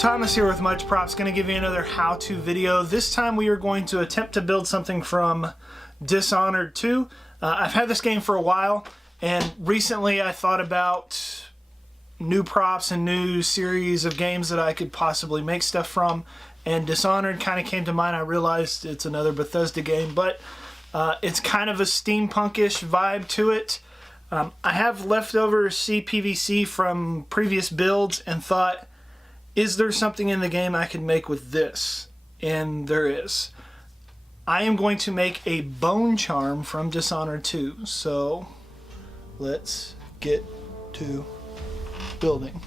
Thomas here with Much Props, going to give you another how-to video. This time we are going to attempt to build something from Dishonored 2. I've had this game for a while, and recently I thought about new props and new series of games that I could possibly make stuff from, and Dishonored kind of came to mind. I realized it's another Bethesda game, but it's kind of a steampunkish vibe to it. I have leftover CPVC from previous builds and thought, is there something in the game I can make with this? And there is. I am going to make a Bonecharm from Dishonored 2. So let's get to building.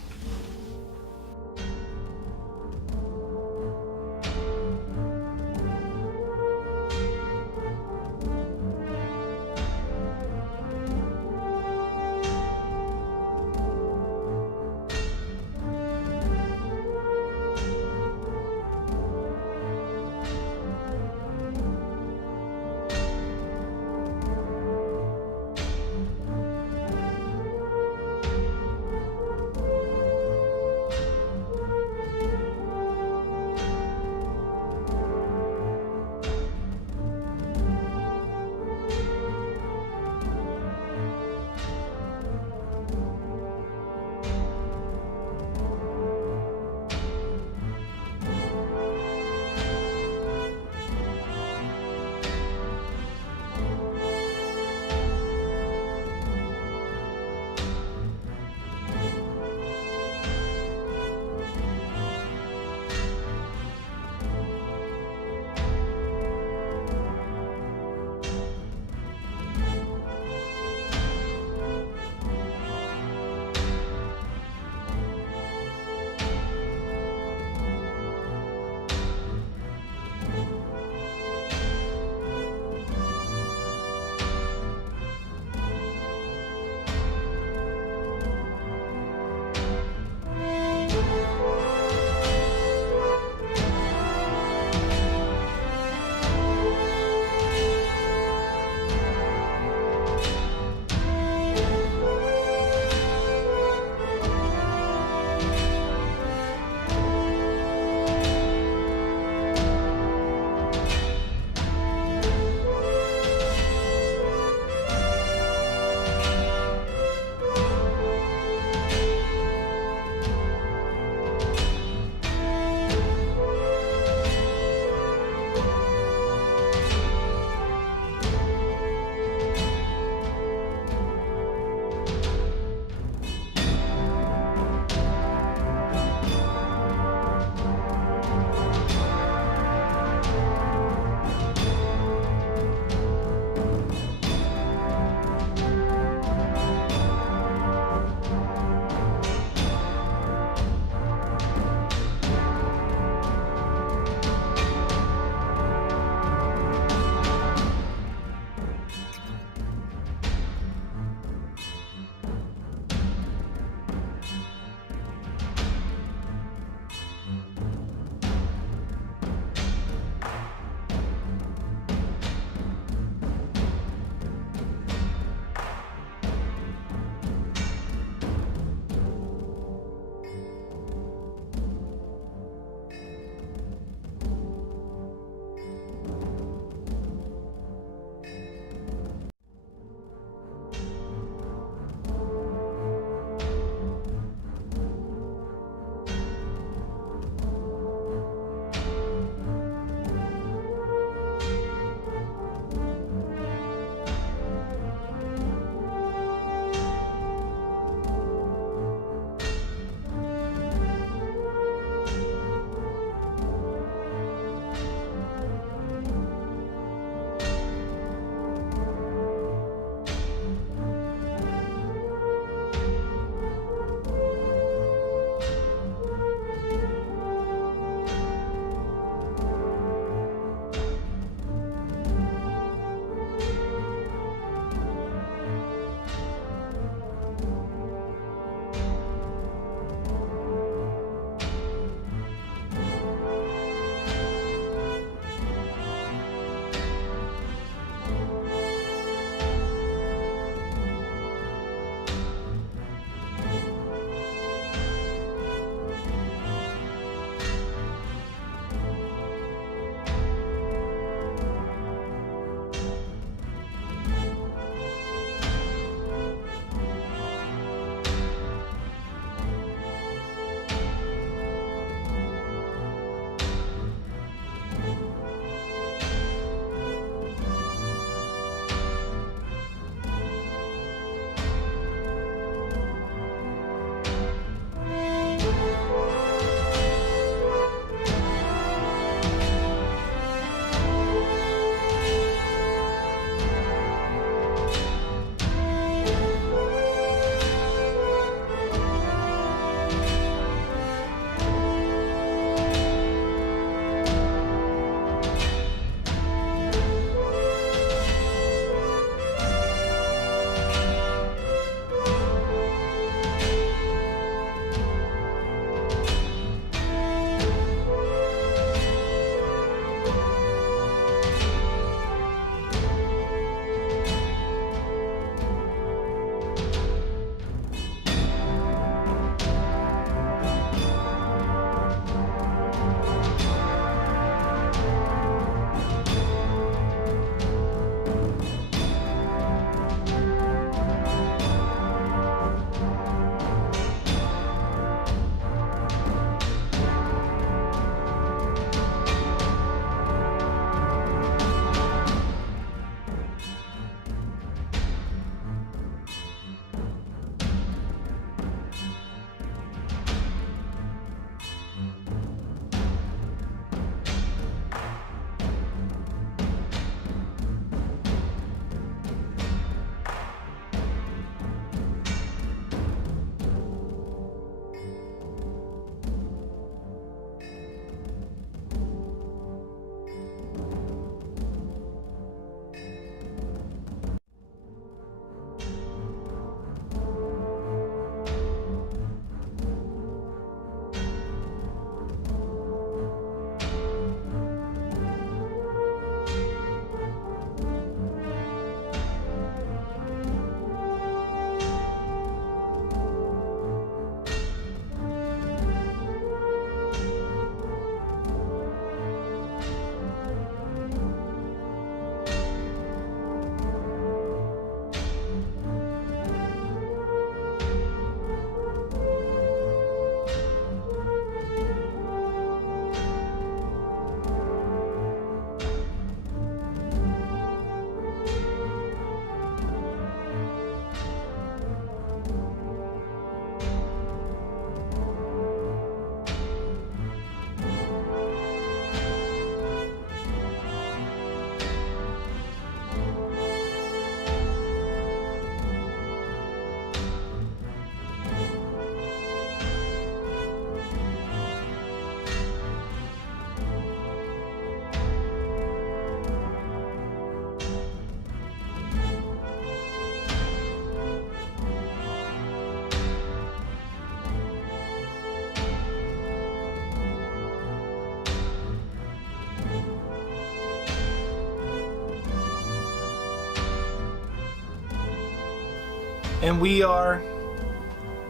and we are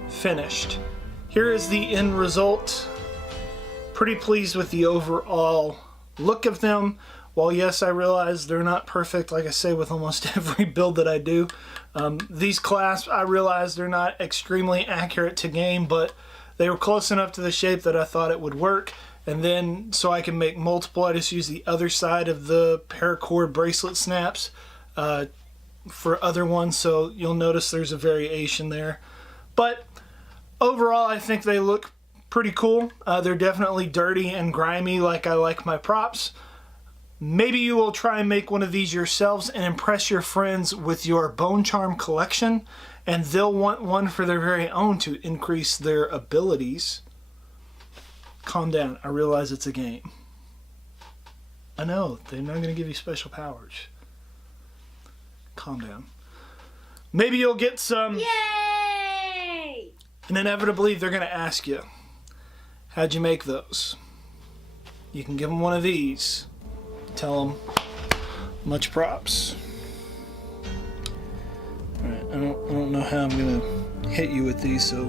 finished. Here is the end result. Pretty pleased with the overall look of them. While yes, I realize they're not perfect, like I say with almost every build that I do. These clasps, I realize they're not extremely accurate to game, but they were close enough to the shape that I thought it would work. And then, so I can make multiple, I just use the other side of the paracord bracelet snaps for other ones, so you'll notice there's a variation there. But overall, I think they look pretty cool. They're definitely dirty and grimy like I like my props. Maybe you will try and make one of these yourselves and impress your friends with your Bonecharm collection, and they'll want one for their very own to increase their abilities. Calm down. I realize it's a game. I know, they're not going to give you special powers. Calm down. Maybe you'll get some... Yay! And inevitably, they're going to ask you, how'd you make those? You can give them one of these. Tell them, much props. Alright, I don't know how I'm going to hit you with these, so...